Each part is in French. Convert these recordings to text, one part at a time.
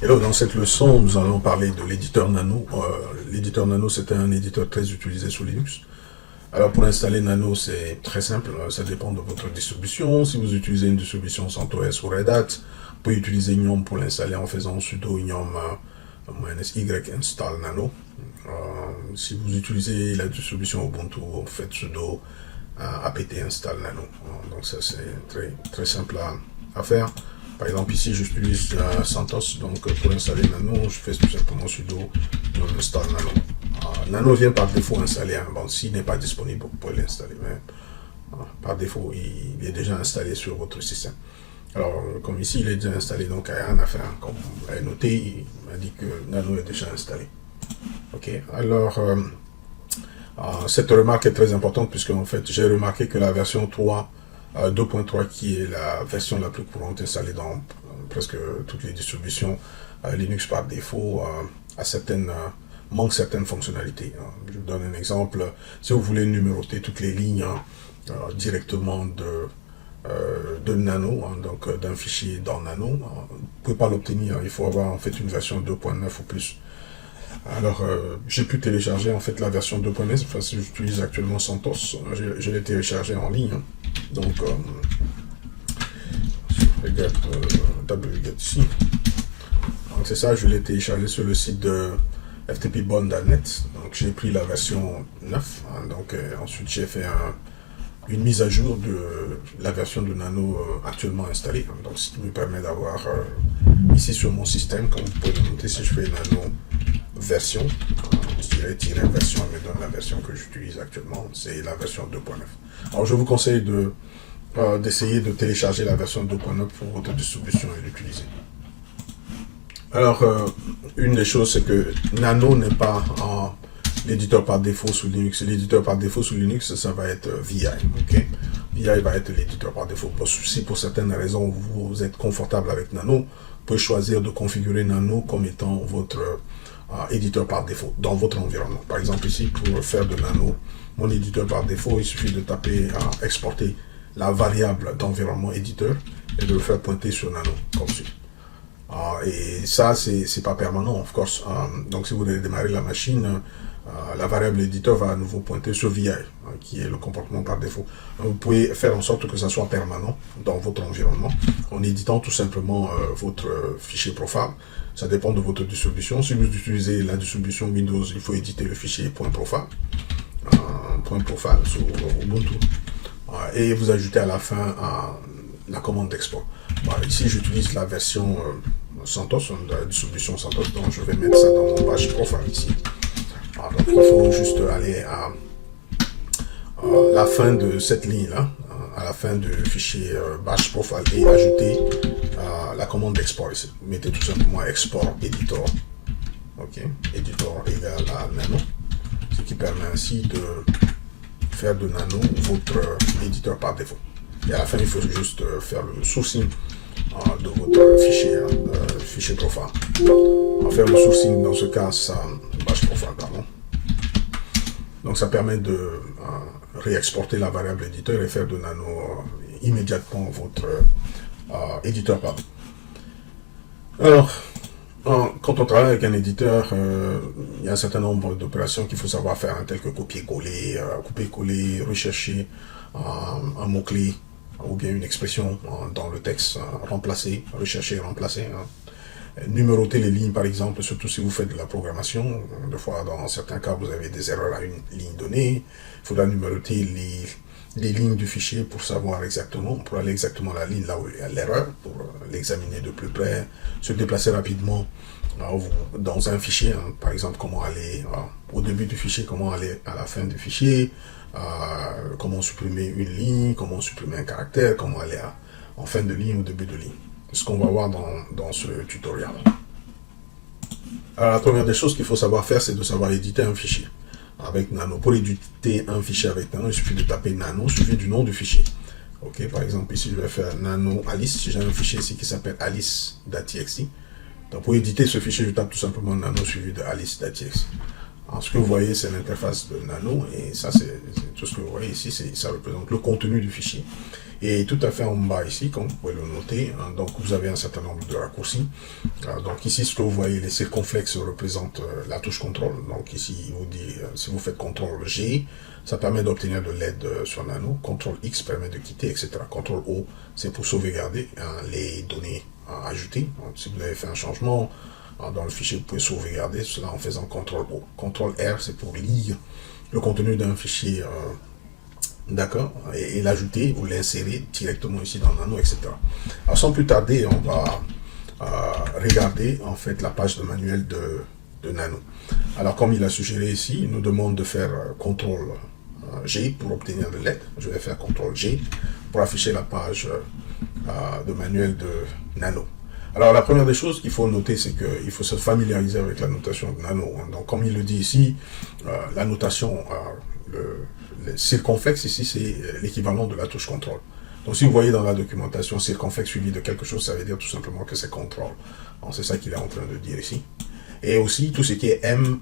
Et donc, dans cette leçon, nous allons parler de l'éditeur Nano. L'éditeur Nano, c'est un éditeur très utilisé sous Linux. Alors, pour installer Nano, c'est très simple. Ça dépend de votre distribution. Si vous utilisez une distribution CentOS ou Red Hat, vous pouvez utiliser GNOME pour l'installer en faisant sudo GNOME -y install Nano. Si vous utilisez la distribution Ubuntu, vous faites sudo apt install Nano. Donc, ça, c'est très simple à faire. Par exemple, ici, j'utilise CentOS, donc pour installer Nano, je fais tout simplement sudo install Nano. Nano vient par défaut installé. Bon, s'il n'est pas disponible, vous pouvez l'installer, mais par défaut, il est déjà installé sur votre système. Alors, comme ici, il est déjà installé, donc il n'y a rien à faire. Comme vous l'avez noté, il m'a dit que Nano est déjà installé. Ok, alors, cette remarque est très importante puisque, en fait, j'ai remarqué que la version 3 2.3 qui est la version la plus courante installée dans presque toutes les distributions Linux par défaut manque certaines fonctionnalités. Je vous donne un exemple. Si vous voulez numéroter toutes les lignes directement de Nano, donc d'un fichier dans Nano, vous ne pouvez pas l'obtenir. Il faut avoir en fait une version 2.9 ou plus. Alors, j'ai pu télécharger en fait la version 2.9, parce que j'utilise actuellement CentOS, je l'ai téléchargé en ligne. Donc, regarde wget ici. Donc, c'est ça, je l'ai téléchargé sur le site de ftpbond.net. Donc, j'ai pris la version 9. Donc, ensuite, j'ai fait une mise à jour de la version de Nano actuellement installée. Donc, ce qui me permet d'avoir ici sur mon système, comme vous pouvez le noter, si je fais Nano version, je dirais version, elle me donne la version que j'utilise actuellement, c'est la version 2.9. Alors je vous conseille d'essayer de télécharger la version 2.9 pour votre distribution et l'utiliser. Alors, une des choses, c'est que Nano n'est pas l'éditeur par défaut sous Linux. L'éditeur par défaut sous Linux, ça va être VI. Okay? VI va être l'éditeur par défaut. Si pour certaines raisons vous êtes confortable avec Nano, vous pouvez choisir de configurer Nano comme étant votre éditeur par défaut dans votre environnement. Par exemple, ici, pour faire de Nano, mon éditeur par défaut, il suffit de taper exporter la variable d'environnement éditeur et de le faire pointer sur Nano, comme suit. Et ça, c'est pas permanent, of course. Donc, si vous voulez démarrer la machine, la variable éditeur va à nouveau pointer sur VI, qui est le comportement par défaut. Vous pouvez faire en sorte que ça soit permanent dans votre environnement, en éditant tout simplement votre fichier profile. Ça dépend de votre distribution. Si vous utilisez la distribution Windows, il faut éditer le fichier .profile, .profile sur Ubuntu, et vous ajoutez à la fin la commande d'export. Ici, j'utilise la version CentOS, la distribution CentOS, donc je vais mettre ça dans mon bash profile ici. Donc il faut juste aller à la fin de cette ligne-là, à la fin du fichier bash profile, et ajouter la commande d'export ici. Vous mettez tout simplement export editor, ok, editor égale à Nano, ce qui permet ainsi de faire de Nano votre éditeur par défaut. Et à la fin, il faut juste faire le sourcing de votre fichier profile. On va faire le sourcing dans ce cas, ça bash profile, pardon. Donc ça permet de réexporter la variable éditeur et faire de Nano immédiatement votre éditeur pardon. Alors, quand on travaille avec un éditeur, il y a un certain nombre d'opérations qu'il faut savoir faire, telles que copier-coller, rechercher un mot-clé ou bien une expression dans le texte, remplacer, rechercher, remplacer. Numéroter les lignes, par exemple, surtout si vous faites de la programmation. Des fois, dans certains cas, vous avez des erreurs à une ligne donnée. Il faudra numéroter les lignes du fichier pour savoir exactement, pour aller exactement à la ligne là où il y a l'erreur, pour l'examiner de plus près, se déplacer rapidement dans un fichier. Par exemple, comment aller au début du fichier, comment aller à la fin du fichier, comment supprimer une ligne, comment supprimer un caractère, comment aller en fin de ligne ou début de ligne. Ce qu'on va voir dans ce tutoriel. Alors, la première des choses qu'il faut savoir faire, c'est de savoir éditer un fichier avec Nano. Pour éditer un fichier avec Nano, il suffit de taper Nano, il suffit du nom du fichier. Ok, par exemple, ici, je vais faire Nano Alice. J'ai un fichier ici qui s'appelle alice.txt. Donc, pour éditer ce fichier, je tape tout simplement Nano suivi de alice.txt. Alors, ce que vous voyez, c'est l'interface de Nano, et ça, c'est tout ce que vous voyez ici, ça représente le contenu du fichier. Et tout à fait en bas ici, comme vous pouvez le noter, hein, donc vous avez un certain nombre de raccourcis. Donc ici, ce que vous voyez, les circonflexes représentent la touche contrôle. Donc ici, il vous dit, si vous faites CTRL G, ça permet d'obtenir de l'aide sur Nano. CTRL X permet de quitter, etc. CTRL O, c'est pour sauvegarder les données ajoutées. Donc, si vous avez fait un changement dans le fichier, vous pouvez sauvegarder cela en faisant CTRL O. CTRL R, c'est pour lire le contenu d'un fichier, d'accord, et l'ajouter ou l'insérer directement ici dans Nano, etc. Alors sans plus tarder, on va regarder en fait la page de manuel de Nano. Alors comme il a suggéré ici, il nous demande de faire CTRL G pour obtenir de l'aide. Je vais faire CTRL G pour afficher la page de manuel de Nano. Alors la première des choses qu'il faut noter, c'est qu'il faut se familiariser avec la notation de Nano. Donc comme il le dit ici, la notation, le circonflexe ici, c'est l'équivalent de la touche contrôle. Donc si vous voyez dans la documentation circonflexe suivi de quelque chose, ça veut dire tout simplement que c'est contrôle. C'est ça qu'il est en train de dire ici. Et aussi, tout ce qui est M-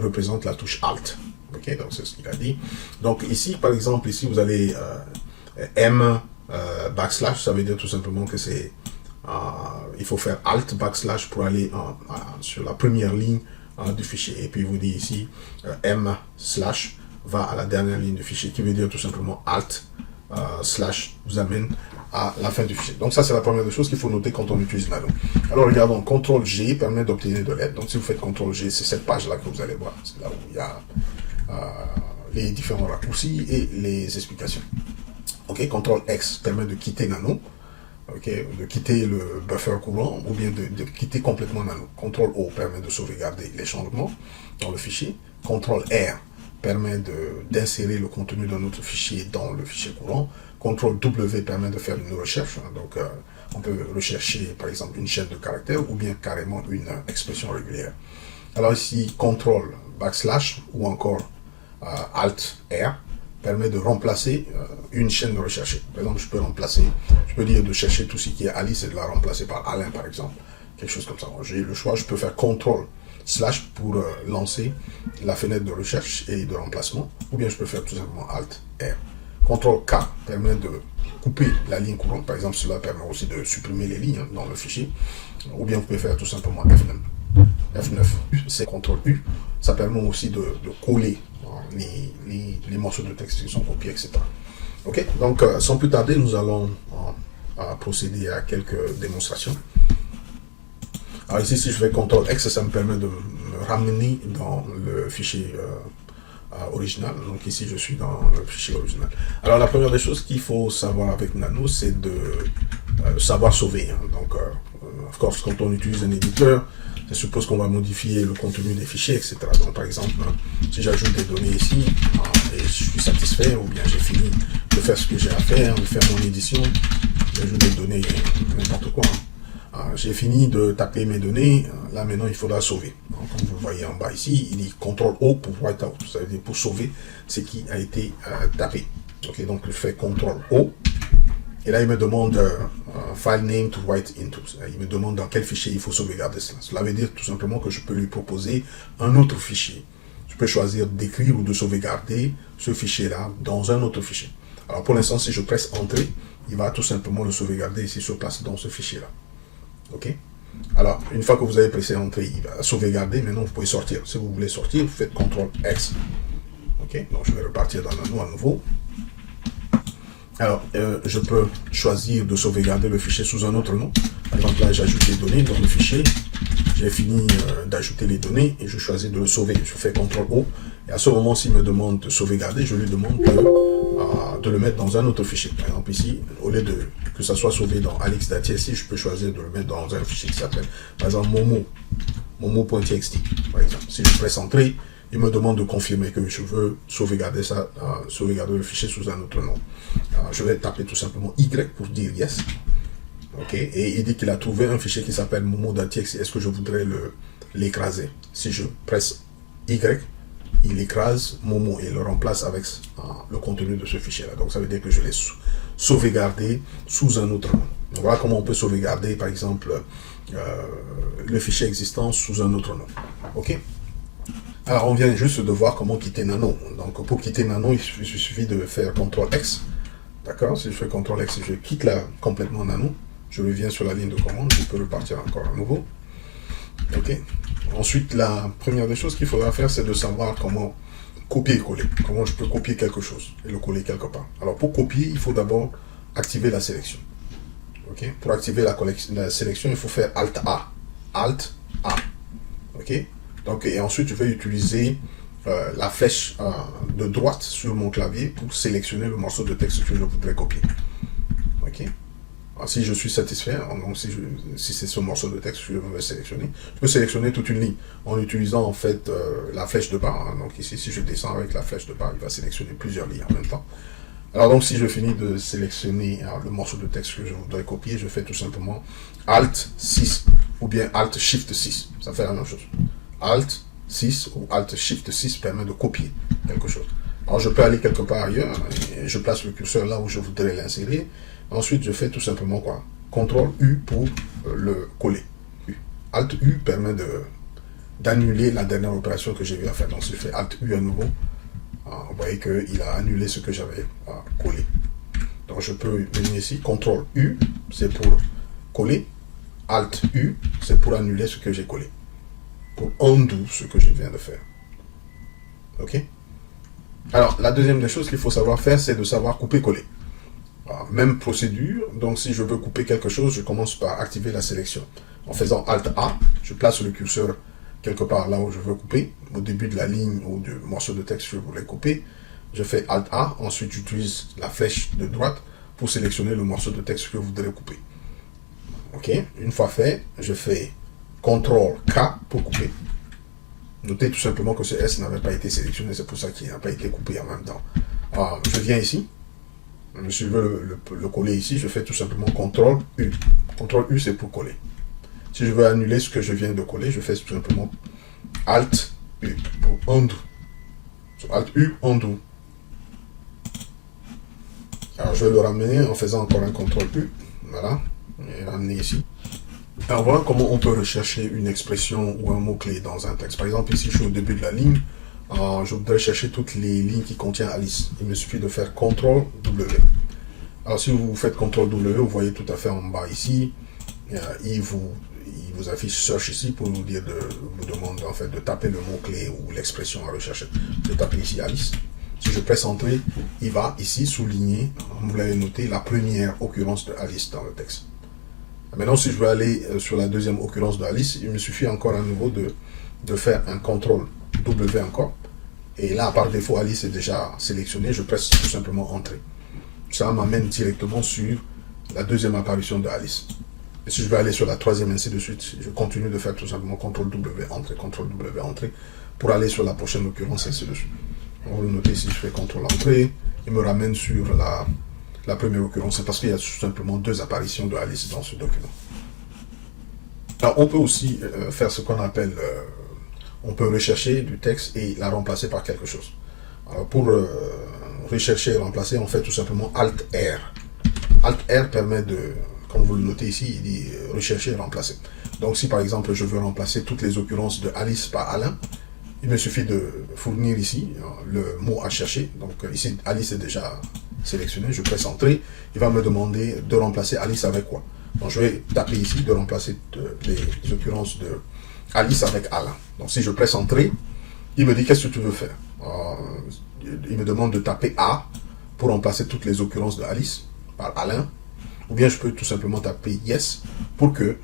représente la touche Alt. Ok, donc c'est ce qu'il a dit. Donc ici, par exemple, ici vous avez M backslash, ça veut dire tout simplement que c'est il faut faire Alt backslash pour aller sur la première ligne du fichier. Et puis il vous dit ici M slash va à la dernière ligne du fichier, qui veut dire tout simplement Alt slash vous amène à la fin du fichier. Donc ça, c'est la première des choses qu'il faut noter quand on utilise Nano. Alors regardons, CTRL G permet d'obtenir de l'aide. Donc si vous faites CTRL G, c'est cette page-là que vous allez voir. C'est là où il y a les différents raccourcis et les explications. Ok, CTRL X permet de quitter Nano. Ok, de quitter le buffer courant ou bien de quitter complètement Nano. CTRL O permet de sauvegarder les changements dans le fichier. CTRL R permet d'insérer le contenu d'un autre fichier dans le fichier courant. CTRL W permet de faire une recherche. Donc, on peut rechercher, par exemple, une chaîne de caractères ou bien carrément une expression régulière. Alors ici, CTRL backslash ou encore Alt R permet de remplacer une chaîne de recherche. Par exemple, je peux dire de chercher tout ce qui est Alice et de la remplacer par Alain, par exemple. Quelque chose comme ça. J'ai le choix, je peux faire CTRL slash pour lancer la fenêtre de recherche et de remplacement, ou bien je peux faire tout simplement Alt R. CTRL K permet de couper la ligne courante, par exemple cela permet aussi de supprimer les lignes dans le fichier, ou bien vous pouvez faire tout simplement F9. F9, c'est CTRL U, ça permet aussi de coller les morceaux de texte qui sont copiés, etc. Ok, donc sans plus tarder, nous allons procéder à quelques démonstrations. Alors ici, si je fais CTRL X, ça me permet de me ramener dans le fichier original. Donc ici, je suis dans le fichier original. Alors la première des choses qu'il faut savoir avec Nano, c'est de savoir sauver. Donc, of course, quand on utilise un éditeur, ça suppose qu'on va modifier le contenu des fichiers, etc. Donc par exemple, si j'ajoute des données ici, et je suis satisfait, ou bien j'ai fini de faire ce que j'ai à faire, de faire mon édition, j'ajoute des données, n'importe quoi. J'ai fini de taper mes données, là maintenant il faudra sauver. Donc, comme vous le voyez en bas ici, il dit CTRL O pour write out, ça veut dire pour sauver ce qui a été tapé. Ok, donc je fais CTRL O, et là il me demande file name to write into. Il me demande dans quel fichier il faut sauvegarder cela. Cela veut dire tout simplement que je peux lui proposer un autre fichier. Je peux choisir d'écrire ou de sauvegarder ce fichier-là dans un autre fichier. Alors pour l'instant, si je presse Entrée, il va tout simplement le sauvegarder ici sur place dans ce fichier-là. Ok. Alors, une fois que vous avez pressé Entrée, il va sauvegarder. Maintenant, vous pouvez sortir. Si vous voulez sortir, vous faites CTRL X. Ok. Donc, je vais repartir dans Nano à nouveau. Alors, je peux choisir de sauvegarder le fichier sous un autre nom. Par exemple, là, j'ajoute les données dans le fichier. J'ai fini d'ajouter les données et je choisis de le sauver. Je fais CTRL O. Et à ce moment, s'il me demande de sauvegarder, je lui demande de le mettre dans un autre fichier. Par exemple, ici, au lieu de que ça soit sauvé dans Alex.txt, je peux choisir de le mettre dans un fichier qui s'appelle, par exemple, momo.txt. Par exemple, si je presse Entrée, il me demande de confirmer que je veux sauvegarder ça, sauvegarder le fichier sous un autre nom. Je vais taper tout simplement Y pour dire yes. Ok, et il dit qu'il a trouvé un fichier qui s'appelle momo.txt. Est-ce que je voudrais l'écraser? Si je presse Y, il écrase Momo et le remplace avec le contenu de ce fichier-là. Donc ça veut dire que je l'ai sauvegardé sous un autre nom. Donc voilà comment on peut sauvegarder, par exemple, le fichier existant sous un autre nom. Ok. Alors, on vient juste de voir comment quitter Nano. Donc, pour quitter Nano, il suffit de faire CTRL-X. D'accord? Si je fais CTRL-X, je quitte complètement Nano. Je reviens sur la ligne de commande. Je peux repartir encore à nouveau. OK? Ensuite, la première des choses qu'il faudra faire, c'est de savoir comment copier et coller. Comment je peux copier quelque chose et le coller quelque part. Alors, pour copier, il faut d'abord activer la sélection. OK? Pour activer la sélection, il faut faire Alt-A. Alt-A. OK? Donc, et ensuite, je vais utiliser la flèche de droite sur mon clavier pour sélectionner le morceau de texte que je voudrais copier. OK? Alors, si je suis satisfait, donc si c'est ce morceau de texte que je veux sélectionner, je peux sélectionner toute une ligne en utilisant en fait la flèche de bas. Hein. Donc ici, si je descends avec la flèche de bas, il va sélectionner plusieurs lignes en même temps. Alors donc, si je finis de sélectionner le morceau de texte que je voudrais copier, je fais tout simplement Alt 6 ou bien Alt Shift 6. Ça fait la même chose. Alt 6 ou Alt Shift 6 permet de copier quelque chose. Alors je peux aller quelque part ailleurs et je place le curseur là où je voudrais l'insérer. Ensuite, je fais tout simplement quoi? CTRL U pour le coller. Alt U permet d'annuler la dernière opération que j'ai eu à faire. Donc si je fais Alt U à nouveau, vous voyez qu'il a annulé ce que j'avais collé. Donc je peux venir ici, CTRL U, c'est pour coller. Alt U, c'est pour annuler ce que j'ai collé. Pour undo ce que je viens de faire. OK? Alors, la deuxième des choses qu'il faut savoir faire, c'est de savoir couper-coller. Même procédure, donc si je veux couper quelque chose, je commence par activer la sélection. En faisant Alt-A, je place le curseur quelque part là où je veux couper, au début de la ligne ou du morceau de texte que je voulais couper. Je fais Alt-A, ensuite j'utilise la flèche de droite pour sélectionner le morceau de texte que je voudrais couper. OK? Une fois fait, je fais CTRL-K pour couper. Notez tout simplement que ce S n'avait pas été sélectionné, c'est pour ça qu'il n'a pas été coupé en même temps. Je viens ici. Si je veux le coller ici, je fais tout simplement CTRL U. CTRL U, c'est pour coller. Si je veux annuler ce que je viens de coller, je fais tout simplement Alt U pour undo. Alt U, undo. Alors je vais le ramener en faisant encore un CTRL U. Voilà. Et ramener ici. Alors voilà comment on peut rechercher une expression ou un mot-clé dans un texte. Par exemple, ici je suis au début de la ligne. Je voudrais chercher toutes les lignes qui contiennent Alice. Il me suffit de faire CTRL W. Alors si vous faites CTRL W, vous voyez tout à fait en bas ici, il vous affiche Search ici pour vous dire vous demande en fait de taper le mot-clé ou l'expression à rechercher. Je tape ici Alice. Si je presse Entrée, il va ici souligner, vous l'avez noté, la première occurrence de Alice dans le texte. Maintenant, si je veux aller sur la deuxième occurrence de Alice, il me suffit encore à nouveau de faire un CTRL W encore. Et là, par défaut, Alice est déjà sélectionnée. Je presse tout simplement Entrée. Ça m'amène directement sur la deuxième apparition de Alice. Et si je veux aller sur la troisième, ainsi de suite, je continue de faire tout simplement CTRL W, Entrée, CTRL W, Entrée, pour aller sur la prochaine occurrence, ainsi de suite. On va le noter ici, je fais CTRL Entrée, il me ramène sur la première occurrence. C'est parce qu'il y a tout simplement deux apparitions de Alice dans ce document. Alors, on peut aussi faire ce qu'on appelle... on peut rechercher du texte et la remplacer par quelque chose. Alors, pour rechercher et remplacer, on fait tout simplement Alt-R. Alt-R permet de, comme vous le notez ici, il dit rechercher et remplacer. Donc si par exemple je veux remplacer toutes les occurrences de Alice par Alain, il me suffit de fournir ici le mot à chercher. Donc ici Alice est déjà sélectionné, je presse Entrée, il va me demander de remplacer Alice avec quoi. Donc je vais taper ici de remplacer les occurrences de Alice avec Alain. Donc si je presse Entrée, il me dit qu'est-ce que tu veux faire. Il me demande de taper A pour remplacer toutes les occurrences de Alice par Alain. Ou bien je peux tout simplement taper Yes pour que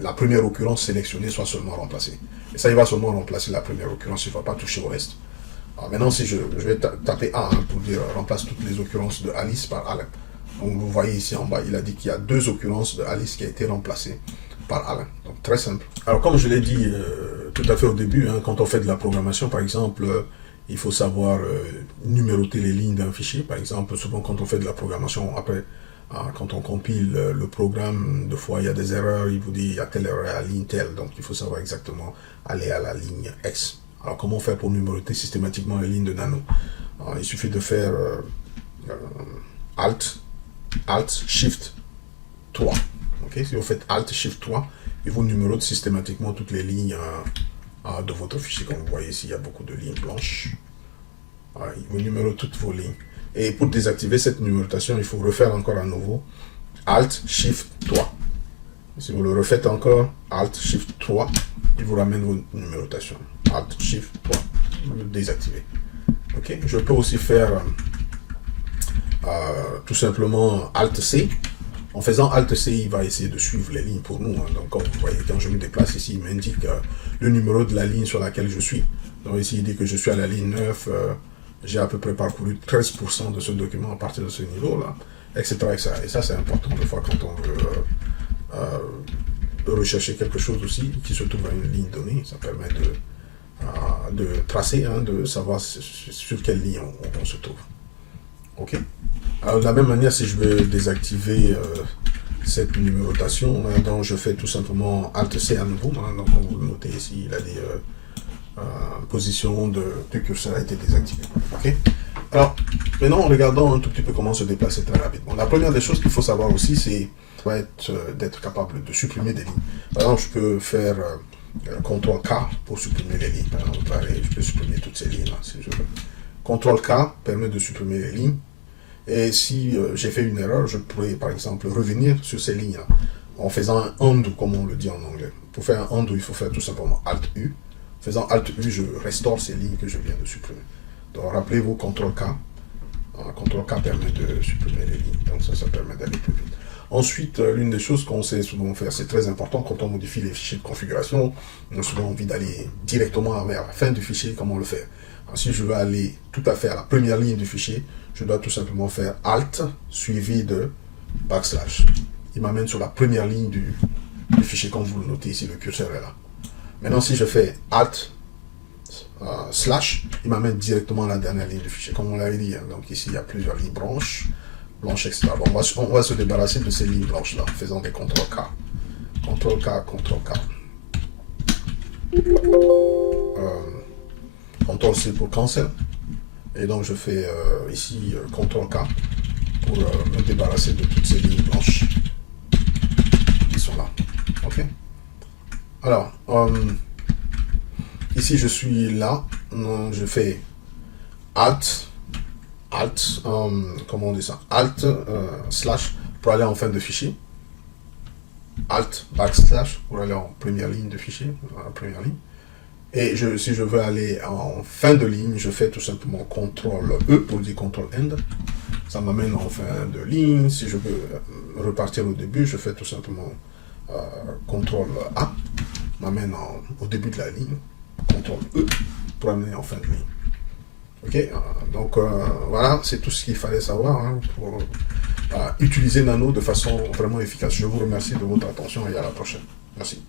la première occurrence sélectionnée soit seulement remplacée. Et ça, il va seulement remplacer la première occurrence, il ne va pas toucher au reste. Alors maintenant, si je vais taper A pour dire remplace toutes les occurrences de Alice par Alain. Donc vous voyez ici en bas, il a dit qu'il y a deux occurrences de Alice qui a été remplacées par Alain. Donc très simple. Alors comme je l'ai dit tout à fait au début, quand on fait de la programmation, par exemple, il faut savoir numéroter les lignes d'un fichier. Par exemple, souvent quand on fait de la programmation, après, quand on compile le programme, deux fois il y a des erreurs, il vous dit il y a telle erreur à la ligne telle, donc il faut savoir exactement aller à la ligne X. Alors comment faire pour numéroter systématiquement les lignes de Nano? Il suffit de faire Alt, Shift 3. Okay? Si vous faites Alt, Shift 3, il vous numérote systématiquement toutes les lignes de votre fichier. Comme vous voyez ici, il y a beaucoup de lignes blanches. Il vous numérote toutes vos lignes. Et pour désactiver cette numérotation, il faut refaire encore à nouveau Alt, Shift, 3. Si vous le refaites encore, Alt, Shift, 3, il vous ramène vos numérotations. Alt, Shift, 3. Vous le désactivez. Ok. Je peux aussi faire tout simplement Alt, C. En faisant Alt C, il va essayer de suivre les lignes pour nous. Donc, comme vous voyez, quand je me déplace ici, il m'indique le numéro de la ligne sur laquelle je suis. Donc ici, il dit que je suis à la ligne 9. J'ai à peu près parcouru 13% de ce document à partir de ce niveau-là, etc., etc. Et ça, c'est important des fois quand on veut rechercher quelque chose aussi qui se trouve à une ligne donnée. Ça permet de tracer, de savoir sur quelle ligne on se trouve. OK. Alors, de la même manière, si je veux désactiver cette numérotation, donc je fais tout simplement Alt-C à nouveau. Donc, comme vous le notez ici, il a dit position du curseur a été désactivée. OK. Alors, maintenant, regardons un tout petit peu comment se déplacer très rapidement. La première des choses qu'il faut savoir aussi, c'est d'être capable de supprimer des lignes. Par exemple, je peux faire CTRL-K pour supprimer les lignes. Par exemple, allez, je peux supprimer toutes ces lignes-là, si je veux. CTRL-K permet de supprimer les lignes. Et si j'ai fait une erreur, je pourrais par exemple revenir sur ces lignes-là en faisant un undo, comme on le dit en anglais. Pour faire un undo, il faut faire tout simplement Alt-U. En faisant Alt-U, je restaure ces lignes que je viens de supprimer. Donc rappelez-vous, CTRL-K. CTRL-K permet de supprimer les lignes. Donc ça permet d'aller plus vite. Ensuite, l'une des choses qu'on sait souvent faire, c'est très important quand on modifie les fichiers de configuration. On a souvent envie d'aller directement vers la fin du fichier, comment le faire. Alors, si je veux aller tout à fait à la première ligne du fichier, je dois tout simplement faire Alt suivi de backslash. Il m'amène sur la première ligne du fichier, comme vous le notez ici, le curseur est là. Maintenant, si je fais Alt slash, il m'amène directement à la dernière ligne du fichier, comme on l'avait dit. Donc ici, il y a plusieurs lignes blanches, etc. Bon, on va se débarrasser de ces lignes blanches-là en faisant des CTRL-K. CTRL-K, CTRL-K. CTRL-C pour cancel. Et donc, je fais ici CTRL-K pour me débarrasser de toutes ces lignes blanches qui sont là. OK. Alors, ici, je suis là. Je fais Alt, comment on dit ça? Alt, slash, pour aller en fin de fichier. Alt, backslash, pour aller en première ligne de fichier, première ligne. Et si je veux aller en fin de ligne, je fais tout simplement CTRL-E pour dire CTRL-END. Ça m'amène en fin de ligne. Si je veux repartir au début, je fais tout simplement CTRL-A. M'amène au début de la ligne. CTRL-E pour amener en fin de ligne. OK. Donc, voilà, c'est tout ce qu'il fallait savoir pour utiliser Nano de façon vraiment efficace. Je vous remercie de votre attention et à la prochaine. Merci.